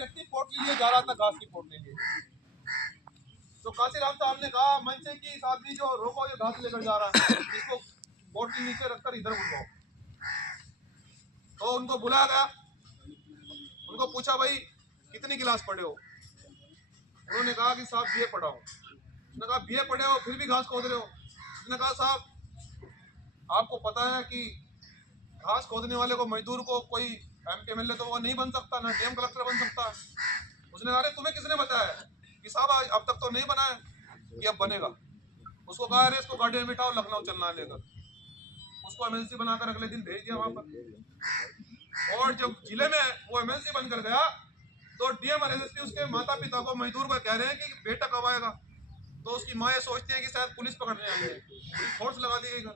व्यक्ति पोटली लिए जा रहा था घास की पोटली लिए। तो काशीराम साहब ने कहा मंच से कि साहब जो रोको, ये घास लेकर जा रहा है, इसको पोटली नीचे रखकर इधर बुलवाओ। तो उनको बुलाया गया, उनको पूछा भाई कितनी क्लास पढ़े हो? उन्होंने कहा कि साहब बीए पढ़ा हूँ। उसने कहा बीए पढ़े हो फिर भी घास खोद रहे हो? उसने कहा साहब आपको पता है कि घास खोदने वाले को, मजदूर को कोई एमपी एमएलए तो वो नहीं बन सकता, ना डीएम कलेक्टर बन सकता। उसने कहा अरे तुम्हें किसने बताया कि साहब अब तक तो नहीं बना है, ये अब बनेगा। उसको कहा अरे इसको गाड़ी में बिठाओ, लखनऊ चलना है लेकर। उसको एमएलसी बनाकर अगले दिन भेज दिया वहां पर। और जब जिले में वो एमएलसी बनकर गया तो डीएम और एसएसपी उसके माता पिता को, मजदूर को कह रहे हैं कि बेटा कब आएगा? तो उसकी माँ ये सोचती है कि शायद पुलिस पकड़ने आई है, पुलिस फोर्स लगा दी गई घर।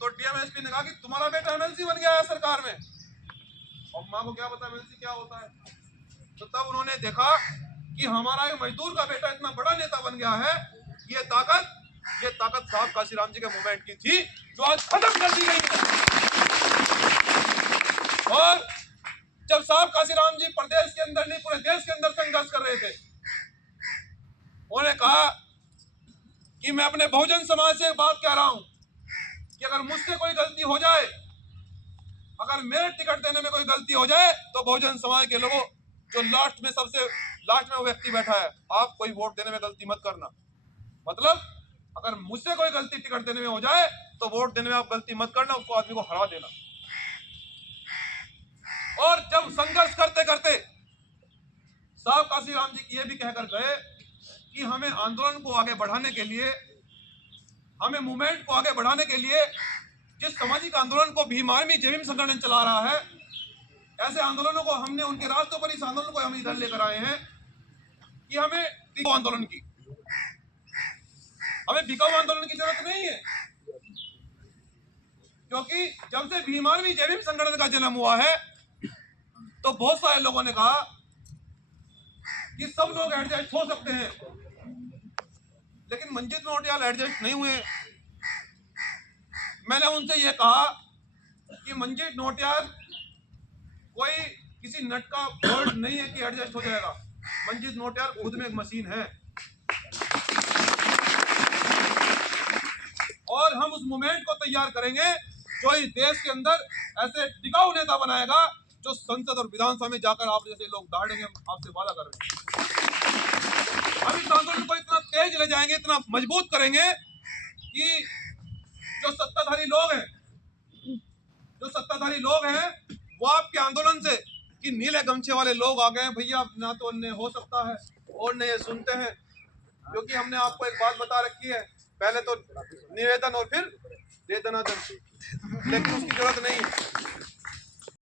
तो डीएम एसपी ने कहा कि तुम्हारा बेटा एमएलसी बन गया है सरकार में। और माँ को क्या पता एमएलसी क्या होता है। तो तब उन्होंने देखा कि हमारा ये मजदूर का बेटा इतना बड़ा नेता बन गया है। ये ताकत साहब काशीराम जी के मूवमेंट की थी, जो आज खत्म कर दी गई है। और जब साहब काशीराम जी प्रदेश के अंदर नहीं पूरे देश के अंदर संघर्ष कर रहे थे, उन्होंने कहा कि मैं अपने बहुजन समाज से बात कह रहा हूं कि अगर मुझसे कोई गलती हो जाए, अगर मेरे टिकट देने में कोई गलती हो जाए, तो बहुजन समाज के लोगों जो सबसे लास्ट में वो व्यक्ति बैठा है, आप कोई वोट देने में गलती मत करना। मतलब अगर मुझसे कोई गलती टिकट देने में हो जाए तो वोट देने में आप गलती मत करना, उसको आदमी को हरा देना। और जब संघर्ष करते करते साहब काशीराम जी ये भी कहकर गए कि हमें आंदोलन को आगे बढ़ाने के लिए, हमें मूवमेंट को आगे बढ़ाने के लिए, जिस सामाजिक आंदोलन को भीम आर्मी जय भीम संगठन चला रहा है, ऐसे आंदोलनों को हमने उनके रास्तों पर, इस आंदोलन को हम इधर लेकर आए हैं कि हमें टिकाऊ आंदोलन की, हमें बिकाऊ आंदोलन की जरूरत नहीं है। क्योंकि जब से भीम आर्मी जय भीम संगठन का जन्म हुआ है तो बहुत सारे लोगों ने कहा कि सब लोग एडजस्ट हो सकते हैं, लेकिन मंजीत नौटियाल एडजस्ट नहीं हुए। मैंने उनसे यह कहा कि मंजीत नौटियाल कोई किसी नट का बोल्ट नहीं है कि एडजस्ट हो जाएगा। मंजीत नौटियाल खुद में एक मशीन है। और हम उस मूवमेंट को तैयार करेंगे जो इस देश के अंदर ऐसे टिकाऊ नेता बनाएगा जो संसद और विधानसभा में जाकर आप जैसे लोग दहाड़ेंगे। आपसे वादा कर रहे हैं हम इस आंदोलन को इतना तेज ले जाएंगे, इतना मजबूत करेंगे कि जो सत्ताधारी लोग हैं वो आपके आंदोलन से, कि नीले गमछे वाले लोग आ गए भैया, ना तो अन्य हो सकता है और न ये सुनते हैं। क्योंकि हमने आपको एक बात बता रखी है, पहले तो निवेदन और फिर दे दनादन, लेकिन उसकी जरूरत नहीं है।